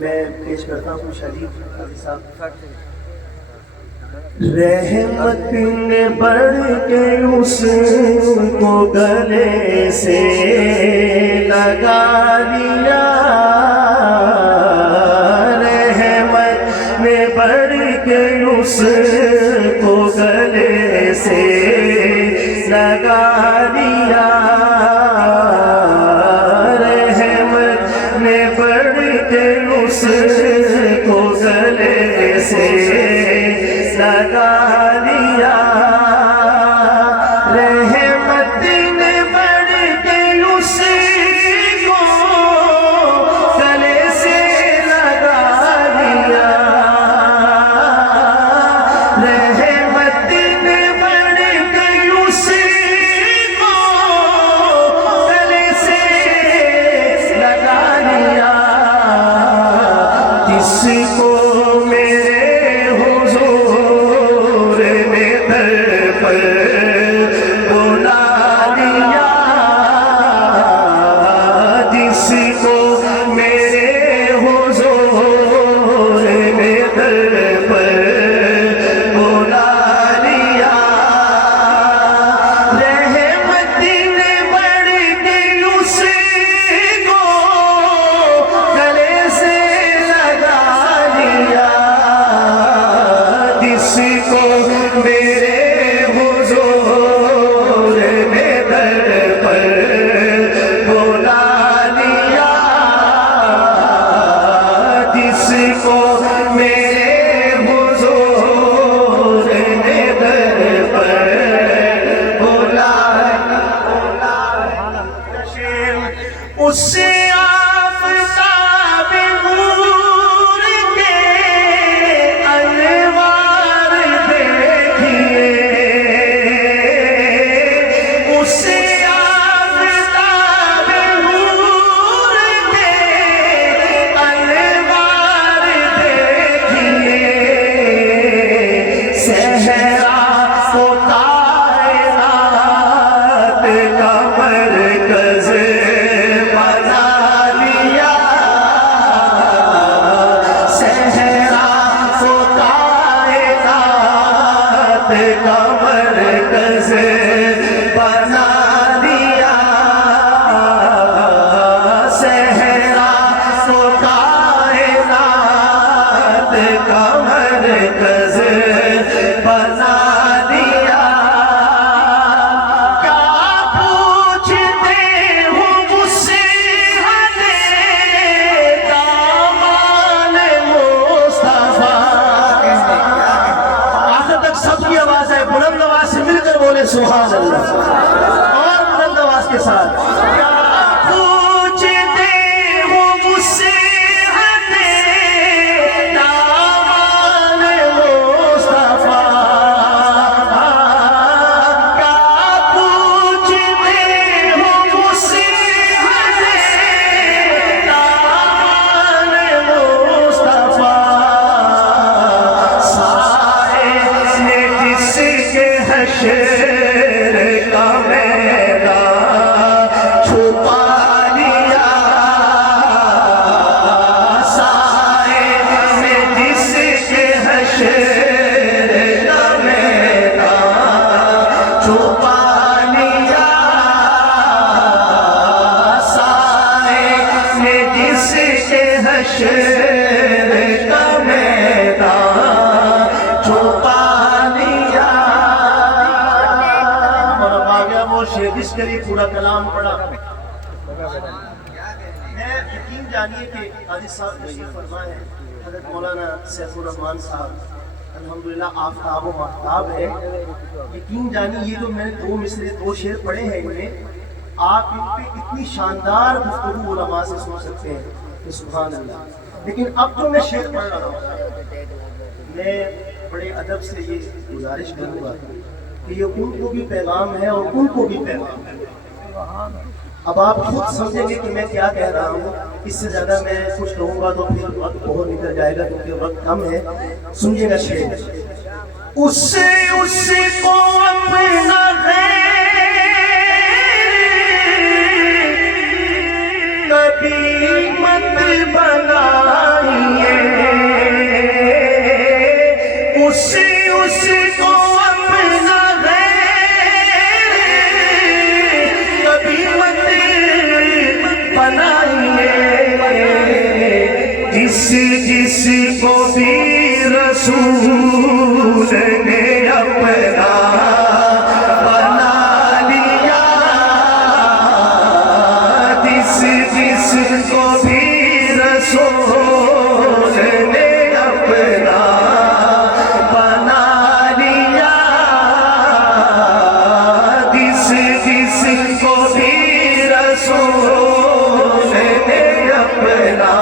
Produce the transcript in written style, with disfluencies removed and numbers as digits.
میں پیش کرتا ہوں شریف قاضی صاحب۔ رحمت نے بڑھ کے اس کو گلے سے لگا لیا، رحمت نے بڑھ کے اس کو گلے سے لگا لیا، رحمت نے بڑھ کے اس کو گلے سے لگا لیا، رحمت نے بڑھ کے اس کو گلے سے لگا لیا، رحمت نے بڑھ کے اس کو گلے سے لگا لیا، جس کو اس آفتاب نور کے انوار دیکھیے، اس آفتاب نور کے انوار دیکھیے، صحرا کو کائنات کا مرکز کا مرکز بنا دیا، صحرا کو کائنات کا مرکز بنا دیا، کیا پوچھتے ہو مجھ سے دامان مصطفیٰ، سب کی آواز ہے، بلند آواز سے مل کر بولے سبحان اللہ، اور بلند آواز کے ساتھ کیا پوچھتے ہو مجھ سے دامان مصطفیٰ، کیا پوچھتے ہو مجھ سے دامان مصطفیٰ، حشر کا میدان چھپا لیا، سائے نے جس کے حشر کا میدان چھپا لیا، سائے نے جس کے حشر کا میدان چھپا لیا۔ جس کے لیے پورا کلام پڑھا، میں یقین جانیے کہ قاضی صاحب تشریف فرما ہے، حضرت مولانا سیف الرحمان صاحب الحمدللہ آفتاب و ماہتاب ہے، یقین جانیے یہ جو میں نے دو مصرے دو شعر پڑھے ہیں ان میں، آپ ان پہ اتنی شاندار گفتگو علماء سے سن سکتے ہیں کہ سبحان اللہ۔ لیکن اب جو میں شعر پڑھ رہا ہوں، میں بڑے ادب سے یہ گزارش کروں گا کہ یہ ان کو بھی پیغام ہے اور ان کو بھی پیغام ہے۔ اب آپ خود سمجھیں گے کہ میں کیا کہہ رہا ہوں، اس سے زیادہ میں کچھ کہوں گا تو پھر وقت بہت نکل جائے گا کیونکہ وقت کم ہے۔ سنیے گا شعر، اس کو اپنا غیر کبھی مت بنائیے، جس جس کو بھی رسول نے اپنا بنا لیا، جس جس کو بھی رسول نے اپنا بنا لیا، جس جس کو بھی رسول نے اپنا